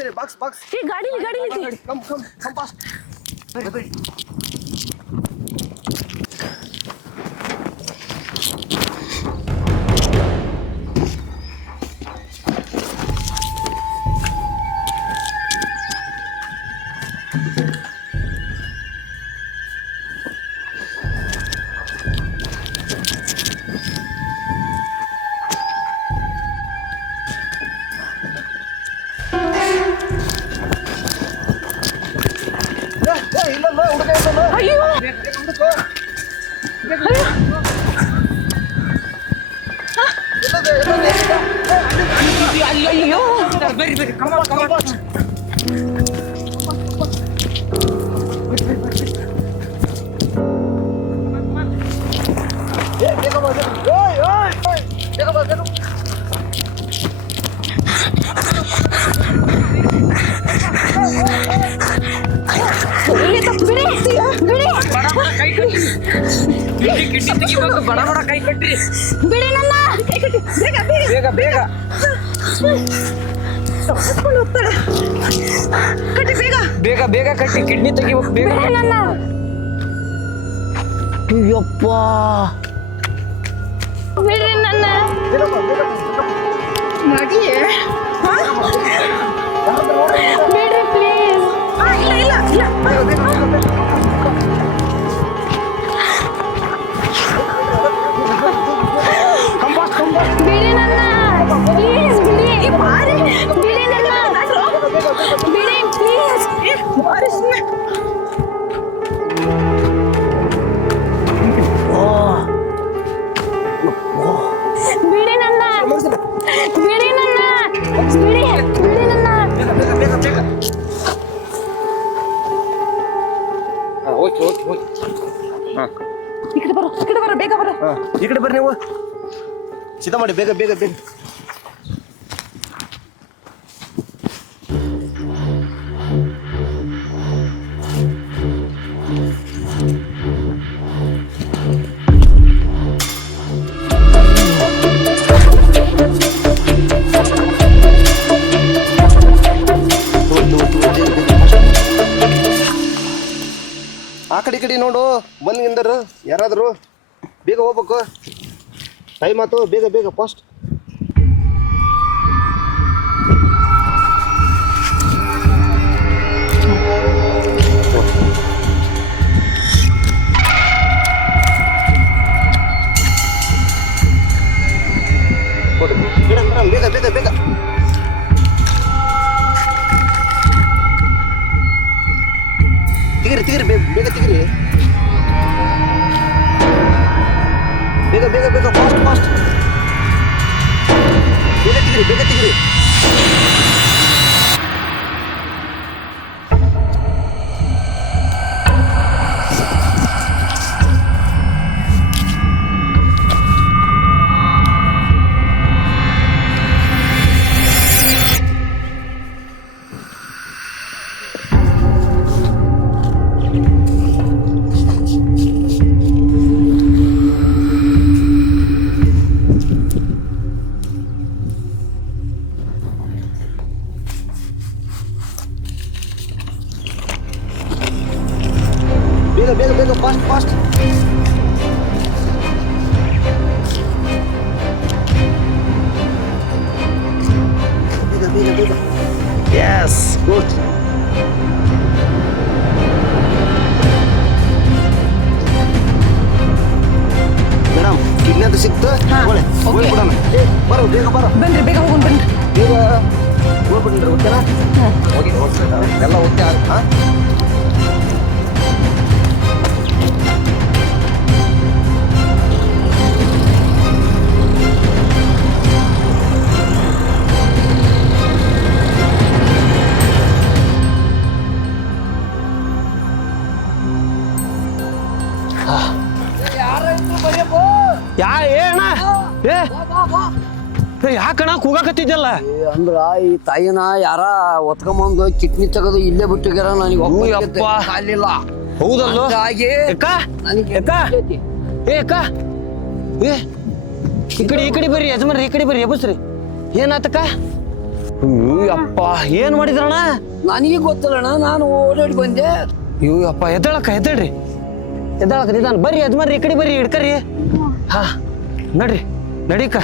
रे बॉक्स ही गाडी come fast बैठ ಇಲ್ಲ ಹುಡುಗ ಇಲ್ಲ ಅಯ್ಯೋ ಅಯ್ಯೋ ಬರ್ರಿ ಬಡ ಬಡ ಕೈ ಕಟ್ಟಿ ಬಿಡಿ ನನ್ನ ಬೇಗ ಬೇಗ ಕಟ್ಟಿ ಬೇಗ ಬೇಗ ಕಟ್ಟಿ ಕಿಡ್ನಿ ತೆಗಿಬೇಕು ಬೇಗ ಬಿಡಿ ನನ್ನ ಯಪ್ಪ ಬಿಡಿ ನನ್ನ ನಡಿ ಬಿಡ್ರಿ ಪ್ಲೀಸ್ ಇಲ್ಲ ಬಿಡಿ ನನ್ನ ಪ್ಲೀಸ್ ಬಿಡಿ ಬಿಡಿ ನನ್ನ ಬಿಡಿ ಪ್ಲೀಸ್ ಬಿಡಿ ನನ್ನ ಬಿಡಿ ನನ್ನ ಬಿಡಿ ಬಿಡಿ ನನ್ನ ಓಕೆ ಈ ಕಡೆ ಬರೋ ಬೇಗ ಬರೋ ಈ ಕಡೆ ಬರ್ರಿ ನೀವು ಸೀದಾ ಮಾಡಿ ಬೇಗ ಬೇಗ ಬೇಗ ಆ ಕಡೆ ನೋಡು ಬಂದ್ಗಿಂದರು ಯಾರಾದ್ರು ಬೇಗ ಹೋಗ್ಬೇಕು ಟೈಮ್ ಆಯ್ತು ಬೇಗ ಬೇಗ ಫಾಸ್ಟ್ ಬೇಗ ಬೇಗ ಬೇಗ ತಿಗಿರಿ ಬೇಗ ತಿಗಿರಿ ಬೇಗ ಬೇಗ ಬೇಗ ಫಾಸ್ಟ್ ಬೇಗ ತಿಗಿರಿ ಬೇಗ ಫಾಸ್ಟ್ ಬೇಗ ಯಸ್ ಗುಡ್ ಮೇಡಮ್ ಕಿಡ್ನಿ ಅಂತ ಸಿಕ್ತು ಬಿಡೋಣ ಬರೋ ಬೇಗ ಬರೋ ಬನ್ರಿ ಬೇಗ ಹೋಗೋಣ ಬನ್ರಿ ಬೇಗ ಹೋಗ್ಬಿಡ್ರಿ ಓಕೆನಾ ಹೋಗಿ ಎಲ್ಲ ಓಕೆ ಹಾಂ ಏನ ಯಾಕಣ ಕೂಗಾಕತ್ತಿದ್ದಲ್ಲ ಅಂದ್ರ ಈ ತಾಯಿನ ಯಾರ ಒತ್ಕೊಂಬಂದು ಕಿಡ್ನಿ ತೆಗೆದು ಇಲ್ಲೇ ಬಿಟ್ಟಿಗ್ಯಾರ ನನಗೆ ಅಲ್ಲಿಲ್ಲ ಹೌದಲ್ಲ ಹಾಗೆ ಈ ಕಡೆ ಬರ್ರಿ ಯಜಮಾನ್ರಿ ಈ ಕಡೆ ಬರ್ರಿ ಎಬಸ್ರಿ ಏನಾತಕ್ಕ ಅಪ್ಪ ಏನ್ ಮಾಡಿದ್ರಣ್ಣ? ನನಗೆ ಗೊತ್ತಲ್ಲಣ್ಣ, ನಾನು ಓಡಾಡಿ ಬಂದೆ. ಅಪ್ಪ ಎದ್ದೇಳ್ರಿ ಎದ್ದಾಳಕ ನಿಧಾನ ಬರ್ರಿ ಯಜಮಾನ್ರಿ ಈ ಕಡೆ ಬರ್ರಿ ಹಿಡ್ಕರಿ. ಹಾ ನಡ್ರಿ ನಡೀಕ